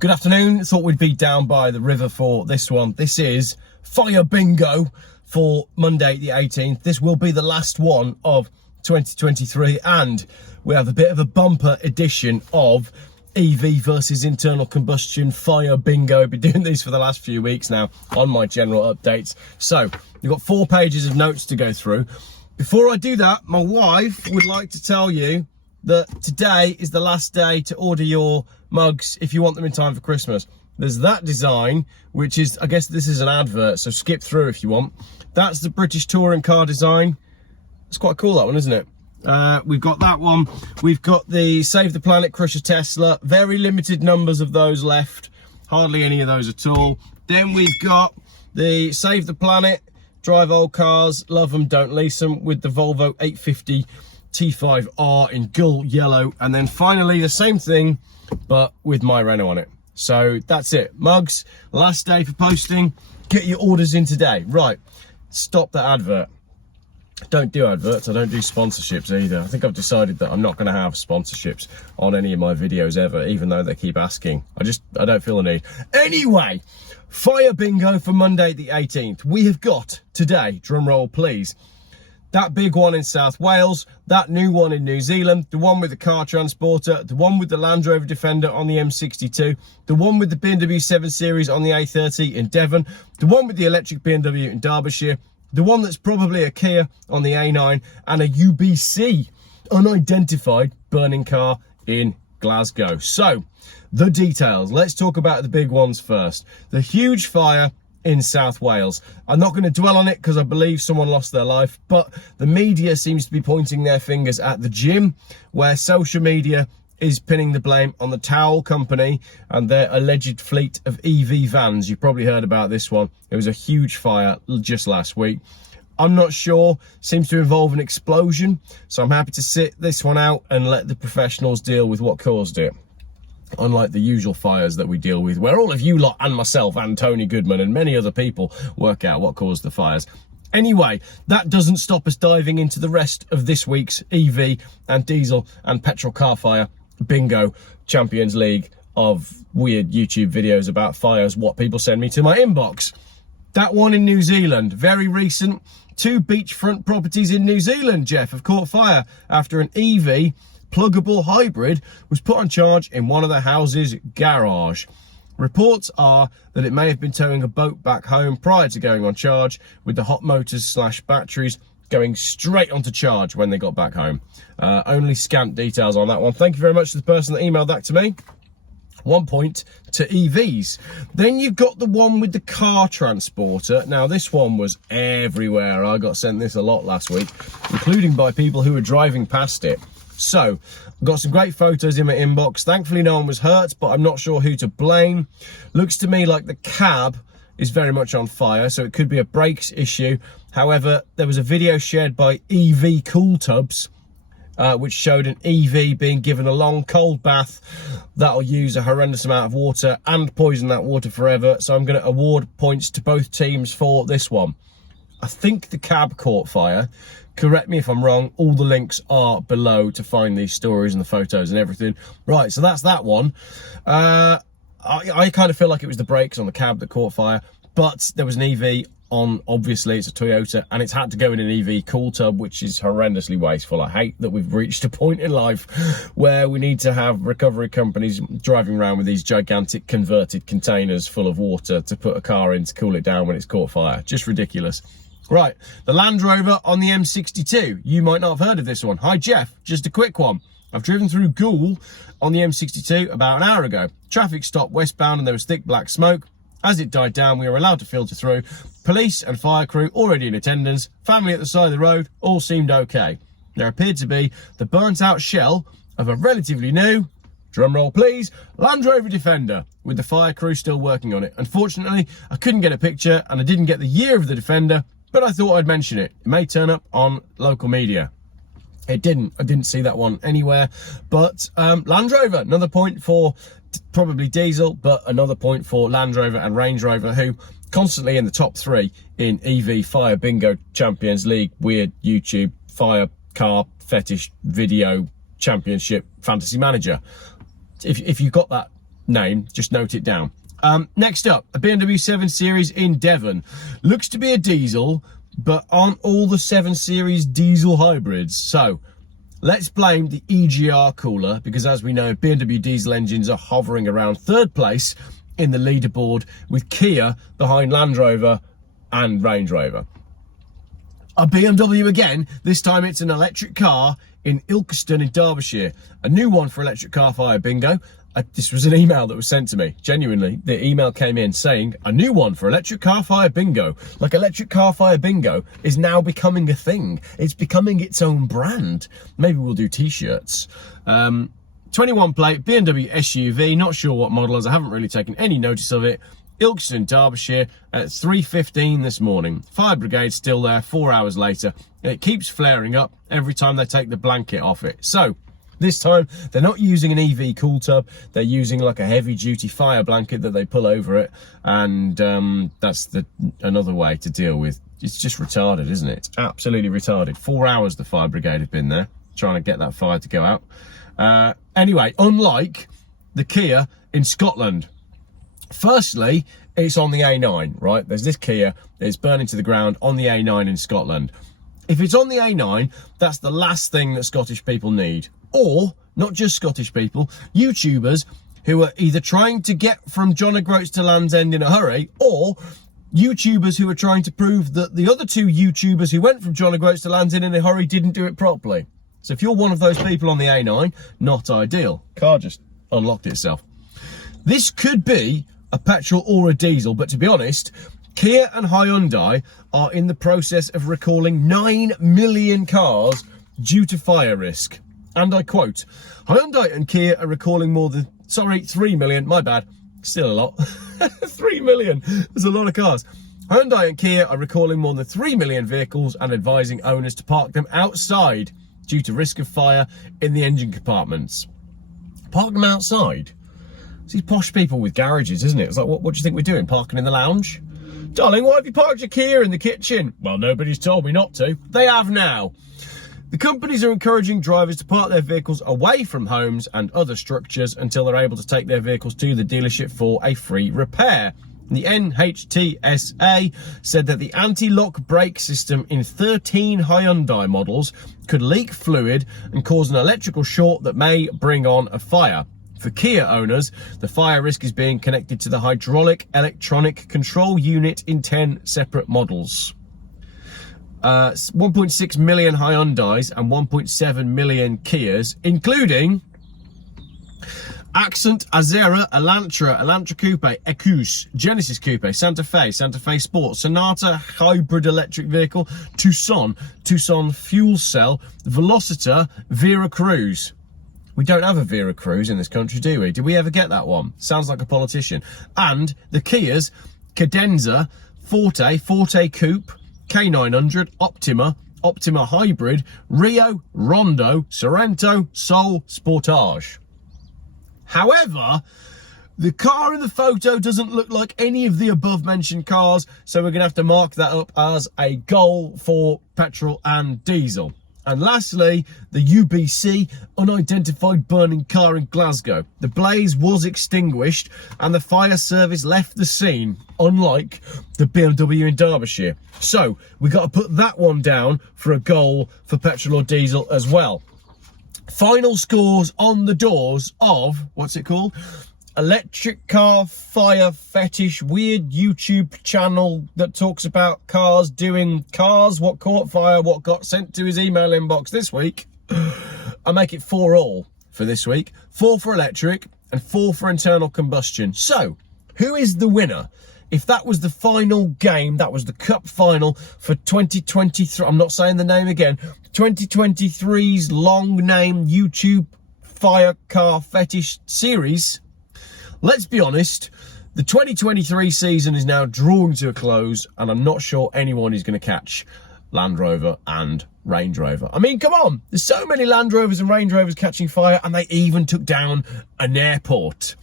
Good afternoon. Thought we'd be down by the river for this one. This is Fire Bingo for Monday the 18th. This will be the last one of 2023, and we have a bit of a bumper edition of EV versus internal combustion Fire Bingo. I've been doing these for the last few weeks now on my general updates. So you've got 4 pages of notes to go through. Before I do that, my wife would like to tell you that today is the last day to order your mugs if you want them in time for Christmas. There's that design, which is, I guess this is an advert, so skip through if you want. That's the British touring car design. It's quite cool, that one, isn't it? We've got that one. We've got the Save the Planet Crusher Tesla. Very limited numbers of those left. Hardly any of those at all. Then we've got the Save the Planet, Drive Old Cars, Love Them, Don't Lease Them, with the Volvo 850 T5R in gull yellow. And then finally the same thing, but with my Renault on it. So that's it. Mugs, last day for posting. Get your orders in today. Right, stop that advert. Don't do adverts. I don't do sponsorships either. I think I've decided that I'm not going to have sponsorships on any of my videos ever, even though they keep asking. I don't feel the need. Anyway, Fire Bingo for Monday the 18th. We have got today, drum roll please, that big one in South Wales, that new one in New Zealand, the one with the car transporter, the one with the Land Rover Defender on the M62, the one with the BMW 7 Series on the A30 in Devon, the one with the electric BMW in Derbyshire, the one that's probably a Kia on the A9, and a UBC, unidentified, burning car in Glasgow. So, the details. Let's talk about the big ones first. The huge fire in South Wales. I'm not going to dwell on it because I believe someone lost their life, but the media seems to be pointing their fingers at the gym, where social media is pinning the blame on the Towel Company and their alleged fleet of EV vans. You've probably heard about this one. It was a huge fire just last week. I'm not sure. Seems to involve an explosion, so I'm happy to sit this one out and let the professionals deal with what caused it. Unlike the usual fires that we deal with, where all of you lot and myself and Tony Goodman and many other people work out what caused the fires. Anyway, that doesn't stop us diving into the rest of this week's EV and diesel and petrol car fire bingo Champions League of weird YouTube videos about fires, what people send me to my inbox. That one in New Zealand, very recent. 2 beachfront properties in New Zealand, Geoff, have caught fire after an EV pluggable hybrid was put on charge in one of the house's garage. Reports are that it may have been towing a boat back home prior to going on charge, with the hot motors / batteries going straight onto charge when they got back home. Only scant details on that one. Thank you very much to the person that emailed that to me. 1 point to EVs. Then you've got the one with the car transporter. Now this one was everywhere. I got sent this a lot last week, including by people who were driving past it. So, I've got some great photos in my inbox. Thankfully, no one was hurt, but I'm not sure who to blame. Looks to me like the cab is very much on fire, so it could be a brakes issue. However, there was a video shared by EV Cool Tubs, which showed an EV being given a long cold bath that'll use a horrendous amount of water and poison that water forever. So I'm going to award points to both teams for this one. I think the cab caught fire. Correct me if I'm wrong. All the links are below to find these stories and the photos and everything. Right, so that's that one. I kind of feel like it was the brakes on the cab that caught fire, but there was an EV on, obviously it's a Toyota, and it's had to go in an EV cool tub, which is horrendously wasteful. I hate that we've reached a point in life where we need to have recovery companies driving around with these gigantic converted containers full of water to put a car in to cool it down when it's caught fire. Just ridiculous. Right, the Land Rover on the M62. You might not have heard of this one. Hi, Geoff. Just a quick one. I've driven through Goole on the M62 about an hour ago. Traffic stopped westbound and there was thick black smoke. As it died down, we were allowed to filter through. Police and fire crew already in attendance. Family at the side of the road. All seemed okay. There appeared to be the burnt out shell of a relatively new, drum roll please, Land Rover Defender, with the fire crew still working on it. Unfortunately, I couldn't get a picture and I didn't get the year of the Defender, but I thought I'd mention it. It may turn up on local media. It didn't. I didn't see that one anywhere. But Land Rover, another point for probably diesel, but another point for Land Rover and Range Rover, who constantly in the top 3 in EV Fire Bingo Champions League, weird YouTube fire car fetish video championship fantasy manager. If you've got that name, just note it down. Next up, a BMW 7 Series in Devon. Looks to be a diesel, but aren't all the 7 Series diesel hybrids? So let's blame the EGR cooler, because as we know, BMW diesel engines are hovering around third place in the leaderboard, with Kia behind Land Rover and Range Rover. A BMW again, this time it's an electric car in Ilkeston in Derbyshire. A new one for Electric Car Fire Bingo. This was an email that was sent to me. Genuinely, the email came in saying, a new one for Electric Car Fire Bingo. Like, Electric Car Fire Bingo is now becoming a thing. It's becoming its own brand. Maybe we'll do t-shirts. 21 plate, BMW SUV, not sure what model is. I haven't really taken any notice of it. Ilkeston, Derbyshire, at 3:15 this morning. Fire brigade still there 4 hours later. It keeps flaring up every time they take the blanket off it. So this time they're not using an EV cool tub, they're using like a heavy duty fire blanket that they pull over it, and that's another way to deal with. It's just retarded, isn't it? It's absolutely retarded. 4 hours the fire brigade have been there trying to get that fire to go out. Anyway, unlike the Kia in Scotland, firstly, it's on the A9, right? There's this Kia, it's burning to the ground on the A9 in Scotland. If it's on the A9, that's the last thing that Scottish people need. Or, not just Scottish people, YouTubers who are either trying to get from John O'Groats to Land's End in a hurry, or YouTubers who are trying to prove that the other two YouTubers who went from John O'Groats to Land's End in a hurry didn't do it properly. So if you're one of those people on the A9, not ideal. Car just unlocked itself. This could be a petrol or a diesel, but to be honest, Kia and Hyundai are in the process of recalling 9 million cars due to fire risk. And I quote, Hyundai and Kia are recalling 3 million, my bad, still a lot. 3 million, there's a lot of cars. Hyundai and Kia are recalling more than 3 million vehicles and advising owners to park them outside due to risk of fire in the engine compartments. Park them outside? It's these posh people with garages, isn't it? It's like, what do you think we're doing? Parking in the lounge? Darling, why have you parked your Kia in the kitchen? Well, nobody's told me not to. They have now. The companies are encouraging drivers to park their vehicles away from homes and other structures until they're able to take their vehicles to the dealership for a free repair. The NHTSA said that the anti-lock brake system in 13 Hyundai models could leak fluid and cause an electrical short that may bring on a fire. For Kia owners, the fire risk is being connected to the hydraulic electronic control unit in 10 separate models. 1.6 million Hyundais and 1.7 million Kias, including Accent, Azera, Elantra Coupe, Ecus, Genesis Coupe, Santa Fe Sport, Sonata hybrid electric vehicle, Tucson fuel cell, Velociter, Vera Cruz. We don't have a Vera Cruz in this country, do we? Did we ever get that one? Sounds like a politician. And the Kias, Cadenza, Forte Coupe, K900, Optima Hybrid, Rio, Rondo, Sorento, Soul, Sportage. However, the car in the photo doesn't look like any of the above mentioned cars, so we're going to have to mark that up as a goal for petrol and diesel. And lastly, the UBC, unidentified burning car in Glasgow. The blaze was extinguished and the fire service left the scene, unlike the BMW in Derbyshire. So we got to put that one down for a goal for petrol or diesel as well. Final scores on the doors of, what's it called? Electric Car Fire Fetish, weird YouTube channel that talks about cars doing cars, what caught fire, what got sent to his email inbox this week. I make it 4 all for this week. 4 for electric and 4 for internal combustion. So, who is the winner? If that was the final game, that was the cup final for 2023, I'm not saying the name again, 2023's long name YouTube Fire Car Fetish series, let's be honest, the 2023 season is now drawing to a close, and I'm not sure anyone is going to catch Land Rover and Range Rover. I mean, come on, there's so many Land Rovers and Range Rovers catching fire, and they even took down an airport.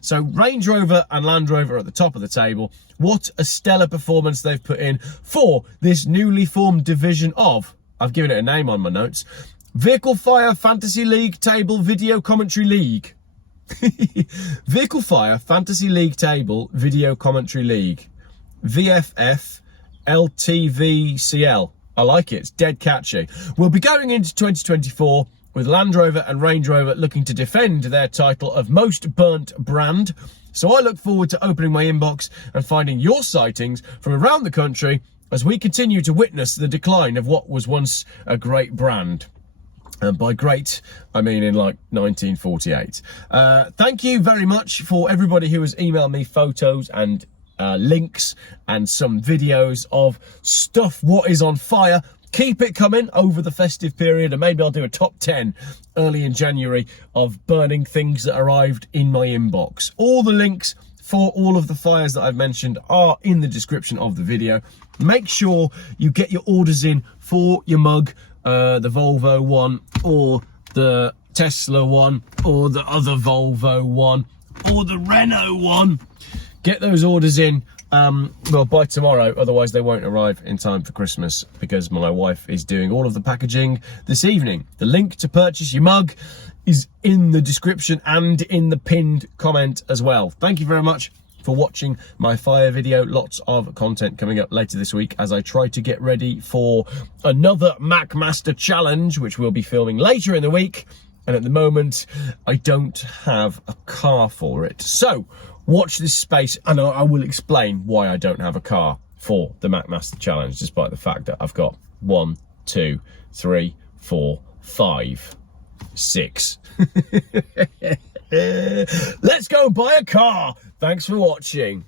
So Range Rover and Land Rover are at the top of the table. What a stellar performance they've put in for this newly formed division of, I've given it a name on my notes, Vehicle Fire Fantasy League Table Video Commentary League. Vehicle Fire Fantasy League Table Video Commentary League. VFF LTVCL. I like it. It's dead catchy. We'll be going into 2024 with Land Rover and Range Rover looking to defend their title of most burnt brand. So I look forward to opening my inbox and finding your sightings from around the country as we continue to witness the decline of what was once a great brand. And by great, I mean in like 1948. Thank you very much for everybody who has emailed me photos and links and some videos of stuff what is on fire. Keep it coming over the festive period, and maybe I'll do a top 10 early in January of burning things that arrived in my inbox. All the links for all of the fires that I've mentioned are in the description of the video. Make sure you get your orders in for your mug, the Volvo one, or the Tesla one, or the other Volvo one, or the Renault one. Get those orders in, well, by tomorrow, otherwise they won't arrive in time for Christmas, because my wife is doing all of the packaging this evening. The link to purchase your mug is in the description and in the pinned comment as well. Thank you very much for watching my fire video. Lots of content coming up later this week as I try to get ready for another MacMaster challenge, which we'll be filming later in the week. And at the moment, I don't have a car for it. So watch this space, and I will explain why I don't have a car for the MacMaster challenge, despite the fact that I've got 1, 2, 3, 4, 5, 6. Let's go buy a car. Thanks for watching.